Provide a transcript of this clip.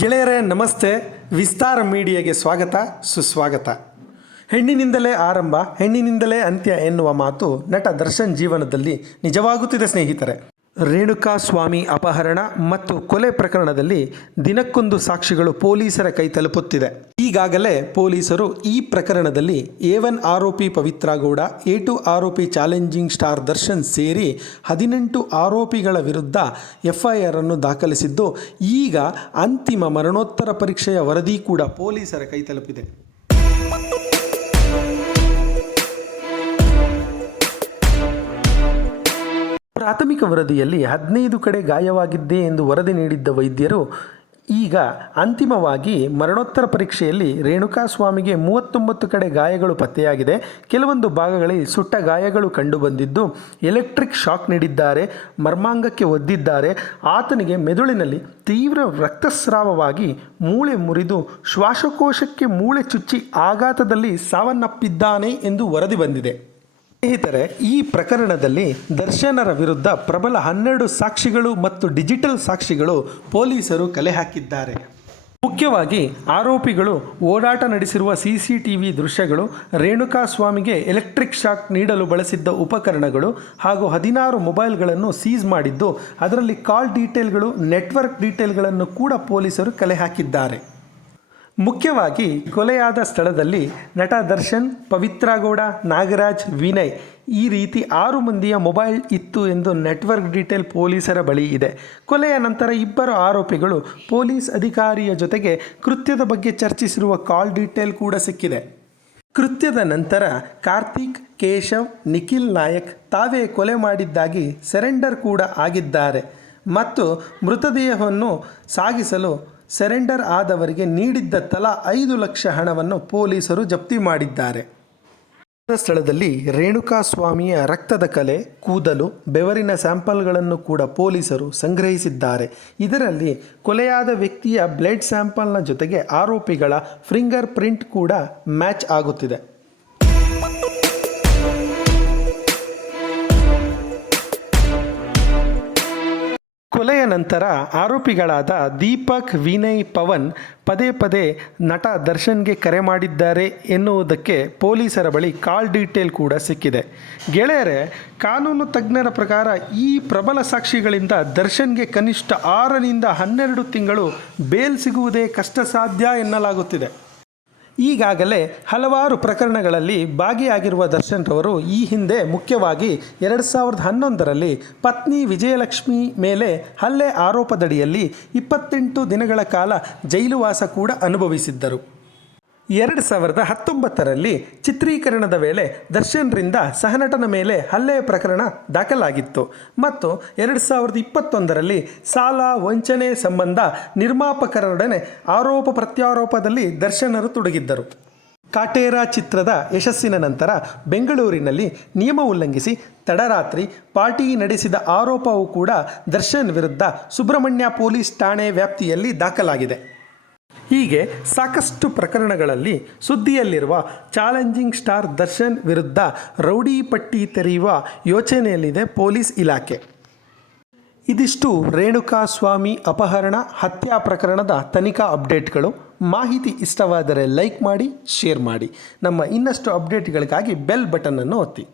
ಗೆಳೆಯರೇ ನಮಸ್ತೆ. ವಿಸ್ತಾರ ಮೀಡಿಯಾಗೆ ಸ್ವಾಗತ ಸುಸ್ವಾಗತ. ಹೆಣ್ಣಿನಿಂದಲೇ ಆರಂಭ, ಹೆಣ್ಣಿನಿಂದಲೇ ಅಂತ್ಯ ಎನ್ನುವ ಮಾತು ನಟ ದರ್ಶನ್ ಜೀವನದಲ್ಲಿ ನಿಜವಾಗುತ್ತಿದೆ ಸ್ನೇಹಿತರೆ. ರೇಣುಕಾಸ್ವಾಮಿ ಅಪಹರಣ ಮತ್ತು ಕೊಲೆ ಪ್ರಕರಣದಲ್ಲಿ ದಿನಕ್ಕೊಂದು ಸಾಕ್ಷಿಗಳು ಪೊಲೀಸರ ಕೈ ತಲುಪುತ್ತಿದೆ. ಈಗಾಗಲೇ ಪೊಲೀಸರು ಈ ಪ್ರಕರಣದಲ್ಲಿ A1 ಆರೋಪಿ ಪವಿತ್ರ ಗೌಡ, A2 ಆರೋಪಿ ಚಾಲೆಂಜಿಂಗ್ ಸ್ಟಾರ್ ದರ್ಶನ್ ಸೇರಿ 18 ಆರೋಪಿಗಳ ವಿರುದ್ಧ FIR ಅನ್ನು ದಾಖಲಿಸಿದ್ದು, ಈಗ ಅಂತಿಮ ಮರಣೋತ್ತರ ಪರೀಕ್ಷೆಯ ವರದಿ ಕೂಡ ಪೊಲೀಸರ ಕೈ ತಲುಪಿದೆ. ಪ್ರಾಥಮಿಕ ವರದಿಯಲ್ಲಿ 15 ಕಡೆ ಗಾಯವಾಗಿದ್ದೆ ಎಂದು ವರದಿ ನೀಡಿದ್ದ ವೈದ್ಯರು ಈಗ ಅಂತಿಮವಾಗಿ ಮರಣೋತ್ತರ ಪರೀಕ್ಷೆಯಲ್ಲಿ ರೇಣುಕಾಸ್ವಾಮಿಗೆ 39 ಕಡೆ ಗಾಯಗಳು ಪತ್ತೆಯಾಗಿದೆ. ಕೆಲವೊಂದು ಭಾಗಗಳಲ್ಲಿ ಸುಟ್ಟ ಗಾಯಗಳು ಕಂಡುಬಂದಿದ್ದು, ಎಲೆಕ್ಟ್ರಿಕ್ ಶಾಕ್ ನೀಡಿದ್ದಾರೆ, ಮರ್ಮಾಂಗಕ್ಕೆ ಒದ್ದಿದ್ದಾರೆ, ಆತನಿಗೆ ಮೆದುಳಿನಲ್ಲಿ ತೀವ್ರ ರಕ್ತಸ್ರಾವವಾಗಿ ಮೂಳೆ ಮುರಿದು ಶ್ವಾಸಕೋಶಕ್ಕೆ ಮೂಳೆ ಚುಚ್ಚಿ ಆಘಾತದಲ್ಲಿ ಸಾವನ್ನಪ್ಪಿದ್ದಾನೆ ಎಂದು ವರದಿ ಬಂದಿದೆ. ಸ್ನೇಹಿತರೆ, ಈ ಪ್ರಕರಣದಲ್ಲಿ ದರ್ಶನರ ವಿರುದ್ಧ ಪ್ರಬಲ 12 ಸಾಕ್ಷಿಗಳು ಮತ್ತು ಡಿಜಿಟಲ್ ಸಾಕ್ಷಿಗಳು ಪೊಲೀಸರು ಕಲೆ ಹಾಕಿದ್ದಾರೆ. ಮುಖ್ಯವಾಗಿ ಆರೋಪಿಗಳು ಓಡಾಟ ನಡೆಸಿರುವ CCTV ದೃಶ್ಯಗಳು, ರೇಣುಕಾಸ್ವಾಮಿಗೆ ಎಲೆಕ್ಟ್ರಿಕ್ ಶಾಕ್ ನೀಡಲು ಬಳಸಿದ್ದ ಉಪಕರಣಗಳು ಹಾಗೂ 16 ಮೊಬೈಲ್ಗಳನ್ನು ಸೀಸ್ ಮಾಡಿದ್ದು, ಅದರಲ್ಲಿ ಕಾಲ್ ಡೀಟೇಲ್ಗಳು, ನೆಟ್ವರ್ಕ್ ಡೀಟೇಲ್ಗಳನ್ನು ಕೂಡ ಪೊಲೀಸರು ಕಲೆ ಹಾಕಿದ್ದಾರೆ. ಮುಖ್ಯವಾಗಿ ಕೊಲೆಯಾದ ಸ್ಥಳದಲ್ಲಿ ನಟ ದರ್ಶನ್, ಪವಿತ್ರ ಗೌಡ, ನಾಗರಾಜ್, ವಿನಯ್ ಈ ರೀತಿ 6 ಮಂದಿಯ ಮೊಬೈಲ್ ಇತ್ತು ಎಂದು ನೆಟ್ವರ್ಕ್ ಡೀಟೇಲ್ ಪೊಲೀಸರ ಬಳಿ ಇದೆ. ಕೊಲೆಯ ನಂತರ ಇಬ್ಬರು ಆರೋಪಿಗಳು ಪೊಲೀಸ್ ಅಧಿಕಾರಿಯ ಜೊತೆಗೆ ಕೃತ್ಯದ ಬಗ್ಗೆ ಚರ್ಚಿಸಿರುವ ಕಾಲ್ ಡೀಟೇಲ್ ಕೂಡ ಸಿಕ್ಕಿದೆ. ಕೃತ್ಯದ ನಂತರ ಕಾರ್ತಿಕ್, ಕೇಶವ್, ನಿಖಿಲ್ ನಾಯಕ್ ತಾವೇ ಕೊಲೆ ಮಾಡಿದ್ದಾಗಿ ಸರೆಂಡರ್ ಕೂಡ ಆಗಿದ್ದಾರೆ ಮತ್ತು ಮೃತದೇಹವನ್ನು ಸಾಗಿಸಲು ಸರೆಂಡರ್ ಆದವರಿಗೆ ನೀಡಿದ್ದ ತಲಾ 5 ಲಕ್ಷ ಹಣವನ್ನು ಪೊಲೀಸರು ಜಪ್ತಿ ಮಾಡಿದ್ದಾರೆ. ಸ್ಥಳದಲ್ಲಿ ರೇಣುಕಾಸ್ವಾಮಿಯ ರಕ್ತದ ಕಲೆ, ಕೂದಲು, ಬೆವರಿನ ಸ್ಯಾಂಪಲ್ಗಳನ್ನು ಕೂಡ ಪೊಲೀಸರು ಸಂಗ್ರಹಿಸಿದ್ದಾರೆ. ಇದರಲ್ಲಿ ಕೊಲೆಯಾದ ವ್ಯಕ್ತಿಯ ಬ್ಲಡ್ ಸ್ಯಾಂಪಲ್ನ ಜೊತೆಗೆ ಆರೋಪಿಗಳ ಫಿಂಗರ್ ಪ್ರಿಂಟ್ ಕೂಡ ಮ್ಯಾಚ್ ಆಗುತ್ತಿದೆ. ಕೊಲೆಯ ನಂತರ ಆರೋಪಿಗಳಾದ ದೀಪಕ್, ವಿನಯ್, ಪವನ್ ಪದೇ ಪದೇ ನಟ ದರ್ಶನ್ಗೆ ಕರೆ ಮಾಡಿದ್ದಾರೆ ಎನ್ನುವುದಕ್ಕೆ ಪೊಲೀಸರ ಬಳಿ ಕಾಲ್ ಡೀಟೇಲ್ ಕೂಡ ಸಿಕ್ಕಿದೆ. ಗೆಳೆಯರೇ, ಕಾನೂನು ತಜ್ಞರ ಪ್ರಕಾರ ಈ ಪ್ರಬಲ ಸಾಕ್ಷಿಗಳಿಂದ ದರ್ಶನ್ಗೆ ಕನಿಷ್ಠ 6ರಿಂದ 12 ತಿಂಗಳು ಬೇಲ್ ಸಿಗುವುದೇ ಕಷ್ಟ ಸಾಧ್ಯ ಎನ್ನಲಾಗುತ್ತಿದೆ. ಈಗಾಗಲೇ ಹಲವಾರು ಪ್ರಕರಣಗಳಲ್ಲಿ ಭಾಗಿಯಾಗಿರುವ ದರ್ಶನ್ ರವರು ಈ ಹಿಂದೆ ಮುಖ್ಯವಾಗಿ 2011ರಲ್ಲಿ ಪತ್ನಿ ವಿಜಯಲಕ್ಷ್ಮಿ ಮೇಲೆ ಹಲ್ಲೆ ಆರೋಪದಡಿಯಲ್ಲಿ 28 ದಿನಗಳ ಕಾಲ ಜೈಲುವಾಸ ಕೂಡ ಅನುಭವಿಸಿದ್ದರು. 2019ರಲ್ಲಿ ಚಿತ್ರೀಕರಣದ ವೇಳೆ ದರ್ಶನ್ರಿಂದ ಸಹನಟನ ಮೇಲೆ ಹಲ್ಲೆ ಪ್ರಕರಣ ದಾಖಲಾಗಿತ್ತು ಮತ್ತು 2021ರಲ್ಲಿ ಸಾಲ ವಂಚನೆ ಸಂಬಂಧ ನಿರ್ಮಾಪಕರೊಡನೆ ಆರೋಪ ಪ್ರತ್ಯಾರೋಪದಲ್ಲಿ ದರ್ಶನರು ತೊಡಗಿದ್ದರು. ಕಾಟೇರ ಚಿತ್ರದ ಯಶಸ್ಸಿನ ನಂತರ ಬೆಂಗಳೂರಿನಲ್ಲಿ ನಿಯಮ ಉಲ್ಲಂಘಿಸಿ ತಡರಾತ್ರಿ ಪಾರ್ಟಿ ನಡೆಸಿದ ಆರೋಪವೂ ಕೂಡ ದರ್ಶನ್ ವಿರುದ್ಧ ಸುಬ್ರಹ್ಮಣ್ಯ ಪೊಲೀಸ್ ಠಾಣೆ ವ್ಯಾಪ್ತಿಯಲ್ಲಿ ದಾಖಲಾಗಿದೆ. ಹೀಗೆ ಸಾಕಷ್ಟು ಪ್ರಕರಣಗಳಲ್ಲಿ ಸುದ್ದಿಯಲ್ಲಿರುವ ಚಾಲೆಂಜಿಂಗ್ ಸ್ಟಾರ್ ದರ್ಶನ್ ವಿರುದ್ಧ ರೌಡಿ ಪಟ್ಟಿ ತೆರೆಯುವ ಯೋಚನೆಯಲ್ಲಿದೆ ಪೊಲೀಸ್ ಇಲಾಖೆ. ಇದಿಷ್ಟು ರೇಣುಕಾಸ್ವಾಮಿ ಅಪಹರಣ ಹತ್ಯಾ ಪ್ರಕರಣದ ತನಿಖಾ ಅಪ್ಡೇಟ್ಗಳು. ಮಾಹಿತಿ ಇಷ್ಟವಾದರೆ ಲೈಕ್ ಮಾಡಿ, ಶೇರ್ ಮಾಡಿ. ನಮ್ಮ ಇನ್ನಷ್ಟು ಅಪ್ಡೇಟ್ಗಳಿಗಾಗಿ ಬೆಲ್ ಬಟನ್ ಅನ್ನು ಒತ್ತಿ.